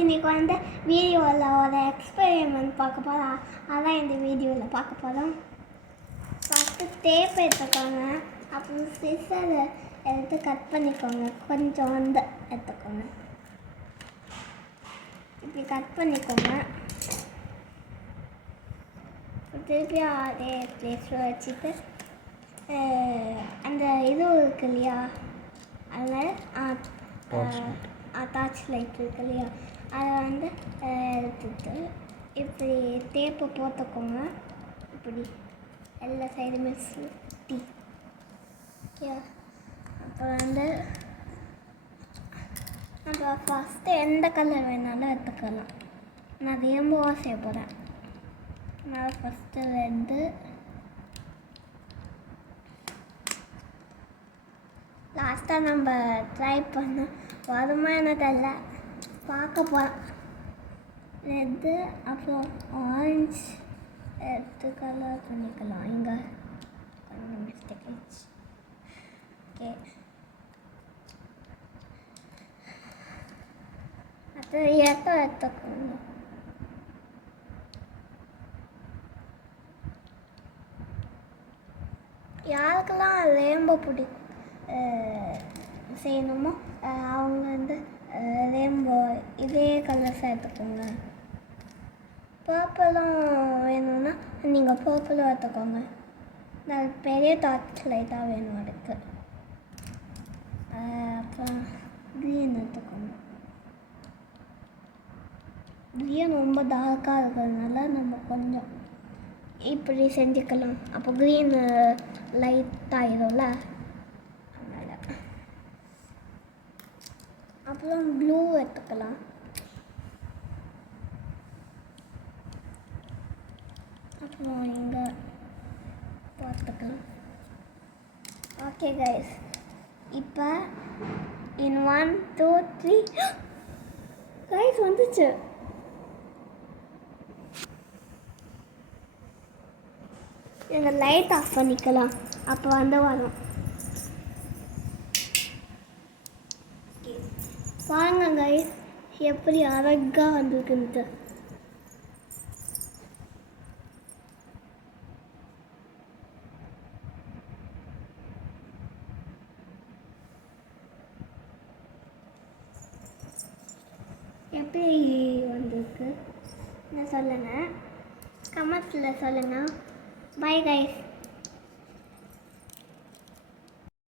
இன்னைக்கு வந்து வீடியோவில் ஒரு எக்ஸ்பெரிமெண்ட் பார்க்க போகிறோம் அதான் இந்த வீடியோவில் பார்க்க போகிறோம் ஃபஸ்ட்டு டேப் எடுத்துக்கோங்க. அப்புறம் சிசர் எடுத்து கட் பண்ணிக்கோங்க. கொஞ்சம் வந்து எடுத்துக்கோங்க. இப்படி கட் பண்ணிக்கோங்க. திருப்பி அதே பிளேஸில் வச்சுட்டு அந்த இது இருக்கு இல்லையா? அதில். டார்ச் லைட் இருக்கு இல்லையா? அதை வந்து எடுத்துட்டு இப்படி தேப்பை போட்டுக்கோங்க. இப்படி எல்லா சைடுமே சுற்றி ஓகே அப்புறம் வந்து நம்ம ஃபஸ்ட்டு எந்த கலர் வேணாலும் எடுத்துக்கலாம். நான் ரெயின்போவாக செய்ய போகிறேன் நான் ஃபஸ்ட்டு ரெட்டு லாஸ்ட்டாக நம்ம ட்ரை பண்ண வருமா என்ன தெரியல பார்க்க போகிறோம் ரெட்டு அப்புறம் ஆரஞ்சு எடுத்து கலர் பண்ணிக்கலாம். இங்கே கொஞ்சம் மிஸ்டேக் ஆயிடுச்சு. ஓகே அது எட்டை எடுத்துக்கணும் யாருக்கெல்லாம் ரேம்போ பிடி செய்யணுமோ அஹ் அவங்க வந்து ரேம்போ இதே கலர்ஸ் எடுத்துக்கோங்க பர்பிளும் வேணும்னா நீங்கள் பர்பிளும் எடுத்துக்கோங்க. நான் பெரிய டார்ச் லைட்டாக வேணும் அதுக்கு. அப்புறம் க்ரீன் எடுத்துக்கோங்க. க்ரீன் ரொம்ப டார்க்காக இருக்கிறதுனால நம்ம கொஞ்சம் இப்படி செஞ்சுக்கலாம். அப்போ க்ரீன் லைட் ஆகிடும்ல அதனால் அப்புறம் ப்ளூ எடுத்துக்கலாம். இங்கே பார்த்துக்கலாம். ஓகே கைஸ் இப்போ in one two three guys வந்துச்சு. இந்த லைட் ஆஃப் பண்ணிக்கலாம். அப்போ வந்து வரும். பாருங்க கைஸ் எப்படி அழகாக வந்திருக்குன்ட்டு. எப்படி வந்திருக்கு? நான் சொல்லுங்கள் கமெண்ட்ஸில் சொல்லுங்கள் பை கைஸ்